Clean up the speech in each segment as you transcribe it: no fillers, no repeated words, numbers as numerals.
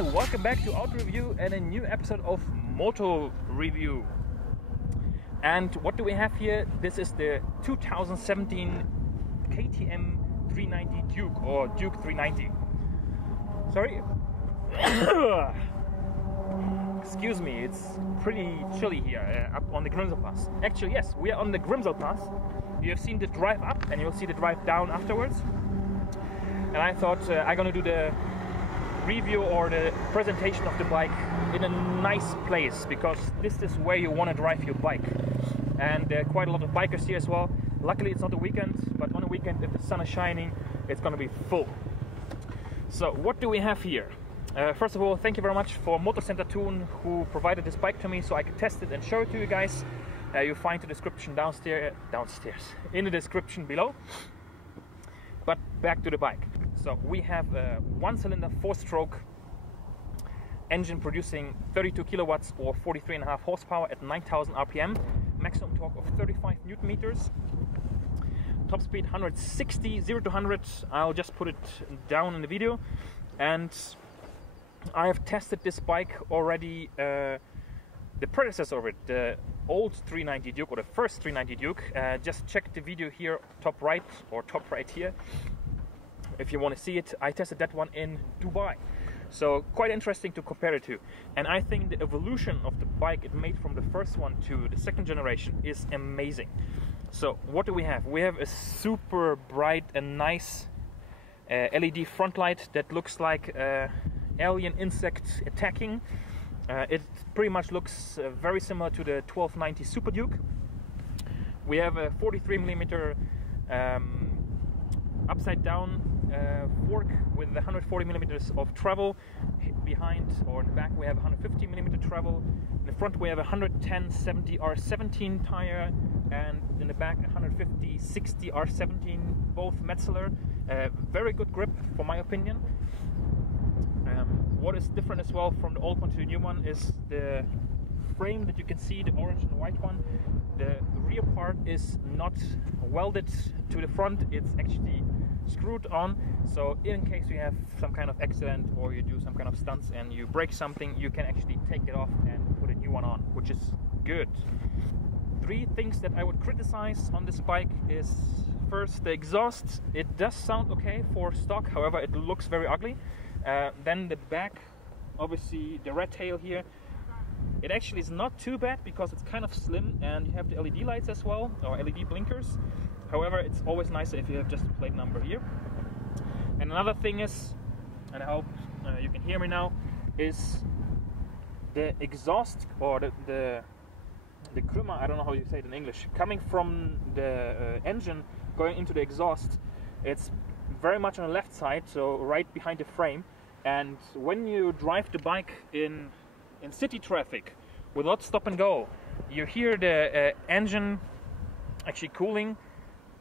Hi, welcome back to AutoReview and a new episode of Moto-Review. And what do we have here? This is the 2017 KTM 390 Duke or Duke 390. Sorry. Excuse me, it's pretty chilly here up on the Grimsel Pass. Actually, yes, we are on the Grimsel Pass. You have seen the drive up and you'll see the drive down afterwards. And I thought I'm gonna do the review or the presentation of the bike in a nice place, because this is where you want to drive your bike. And there are quite a lot of bikers here as well. Luckily it's not a weekend, but on a weekend if the sun is shining, it's gonna be full. So what do we have here? First of all, thank you very much for Moto-Center Thun, who provided this bike to me so I could test it and show it to you guys. You'll find the description downstairs in the description below. But back to the bike. So we have a 1-cylinder 4-stroke engine producing 32 kilowatts or 43.5 horsepower at 9,000 RPM, maximum torque of 35 Newton meters, top speed 160, 0 to 100. I'll just put it down in the video. And I have tested this bike already, the predecessor of it, the old 390 Duke, or the first 390 Duke. Just check the video here, top right here, if you want to see it. I tested that one in Dubai, so quite interesting to compare it to. And I think the evolution of the bike it made from the first one to the second generation is amazing. So what do we have? We have a super bright and nice LED front light that looks like alien insect attacking. It pretty much looks very similar to the 1290 Super Duke. We have a 43mm upside down fork with 140mm of travel. Behind or in the back we have 150mm travel. In the front we have a 110/70 R17 tire, and in the back 150/60 R17, both Metzeler. Very good grip for my opinion. What is different as well from the old one to the new one is the frame that you can see, the orange and white one. The rear part is not welded to the front, it's actually screwed on, so in case you have some kind of accident or you do some kind of stunts and you break something, you can actually take it off and put a new one on, which is good. 3 things that I would criticize on this bike is, first, the exhaust. It does sound okay for stock, however it looks very ugly. Then the back, obviously the red tail here, it actually is not too bad because it's kind of slim and you have the LED lights as well, or LED blinkers. However, it's always nicer if you have just a plate number here. And another thing is, and I hope you can hear me now, is the exhaust, or the krümmer, I don't know how you say it in English, coming from the engine going into the exhaust. It's very much on the left side, so right behind the frame. And when you drive the bike in city traffic without stop and go, you hear the engine actually cooling,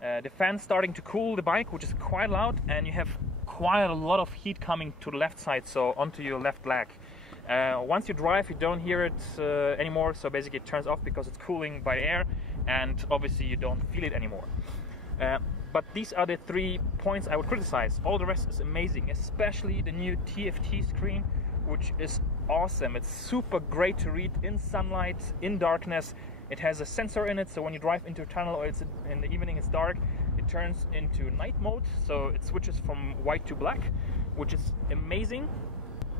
the fan starting to cool the bike, which is quite loud, and you have quite a lot of heat coming to the left side, so onto your left leg. Once you drive, you don't hear it anymore, so basically it turns off because it's cooling by air, and obviously you don't feel it anymore. But these are the 3 points I would criticize. All the rest is amazing, especially the new TFT screen, which is awesome. It's super great to read in sunlight, in darkness. It has a sensor in it, so when you drive into a tunnel or it's in the evening, it's dark, it turns into night mode, so it switches from white to black, which is amazing.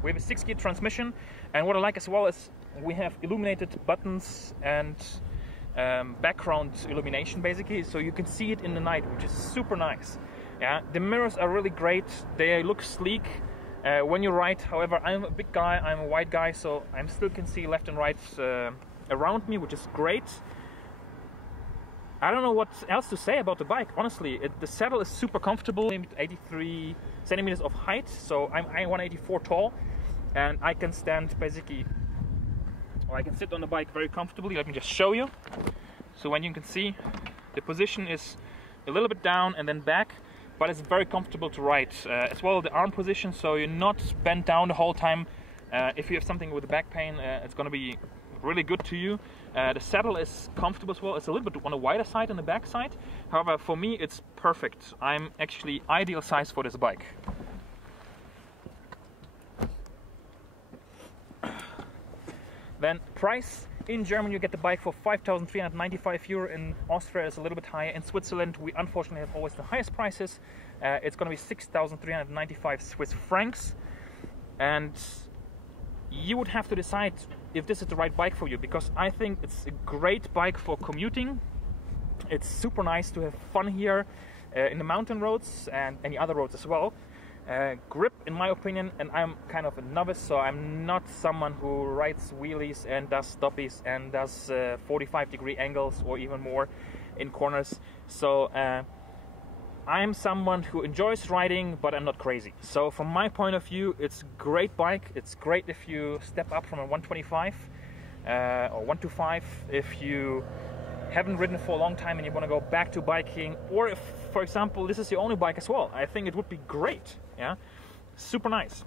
We have a 6-gear transmission, and what I like as well is we have illuminated buttons and background illumination basically, so you can see it in the night, which is super nice. Yeah, the mirrors are really great, they look sleek when you ride. However, I'm a big guy, I'm a wide guy, so I still can see left and right around me, which is great. I don't know what else to say about the bike, honestly. The saddle is super comfortable, 83 centimeters of height, so I'm 184 tall, and I can stand basically, or I can sit on the bike very comfortably. Let me just show you. So when you can see, the position is a little bit down and then back, but it's very comfortable to ride. As well, the arm position, so you're not bent down the whole time. If you have something with the back pain, it's going to be really good to you. The saddle is comfortable as well. It's a little bit on the wider side than the back side. However, for me, it's perfect. I'm actually ideal size for this bike. Then price, In Germany you get the bike for 5,395 euro. In Austria it's a little bit higher. In Switzerland we unfortunately have always the highest prices. It's going to be 6,395 Swiss francs. And you would have to decide if this is the right bike for you, because I think it's a great bike for commuting. It's super nice to have fun here in the mountain roads and any other roads as well. Grip, in my opinion, and I'm kind of a novice, so I'm not someone who rides wheelies and does stoppies and does 45-degree angles or even more in corners. So I'm someone who enjoys riding, but I'm not crazy. So from my point of view, it's a great bike. It's great if you step up from a 125 or 125 if you haven't ridden for a long time and you want to go back to biking, or if, for example, this is your only bike as well. I think it would be great. Yeah, super nice.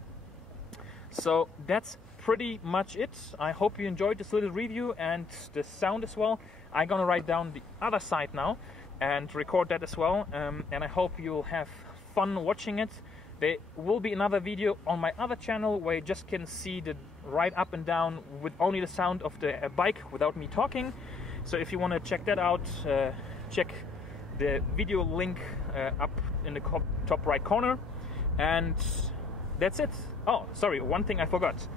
So that's pretty much it. I hope you enjoyed this little review and the sound as well. I'm gonna write down the other side now and record that as well, and I hope you'll have fun watching it. There will be another video on my other channel where you just can see the ride up and down with only the sound of the bike without me talking. So if you want to check that out, check the video link up in the top right corner. And that's it. Oh, sorry, one thing I forgot.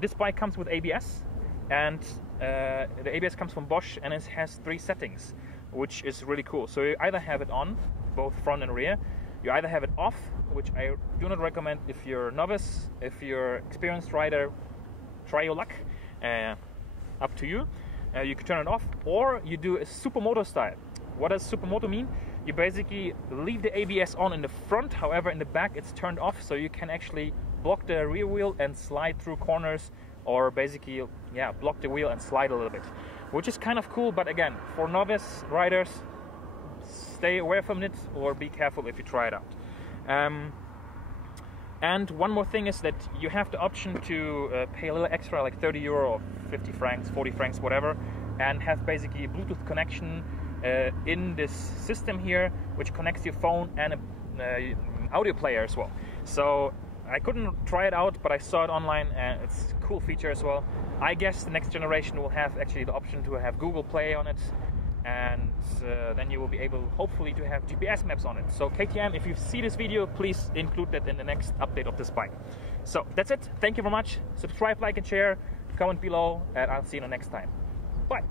This bike comes with ABS, and the ABS comes from Bosch, and it has 3 settings, which is really cool. So you either have it on, both front and rear. You either have it off, which I do not recommend if you're a novice. If you're an experienced rider, try your luck. Up to you. You can turn it off, or you do a supermoto style. What does supermoto mean? You basically leave the ABS on in the front, however in the back it's turned off, so you can actually block the rear wheel and slide through corners, or basically, yeah, block the wheel and slide a little bit, which is kind of cool. But again, for novice riders, stay away from it or be careful if you try it out. And one more thing is that you have the option to pay a little extra, like 30 euro or 50 francs, 40 francs, whatever, and have basically a Bluetooth connection in this system here, which connects your phone and an audio player as well. So I couldn't try it out, but I saw it online and it's a cool feature as well. I guess the next generation will have actually the option to have Google Play on it, and then you will be able, hopefully, to have GPS maps on it. So KTM, if you see this video, please include that in the next update of this bike. So that's it. Thank you very much. Subscribe, like and share, comment below, and I'll see you next time. Bye.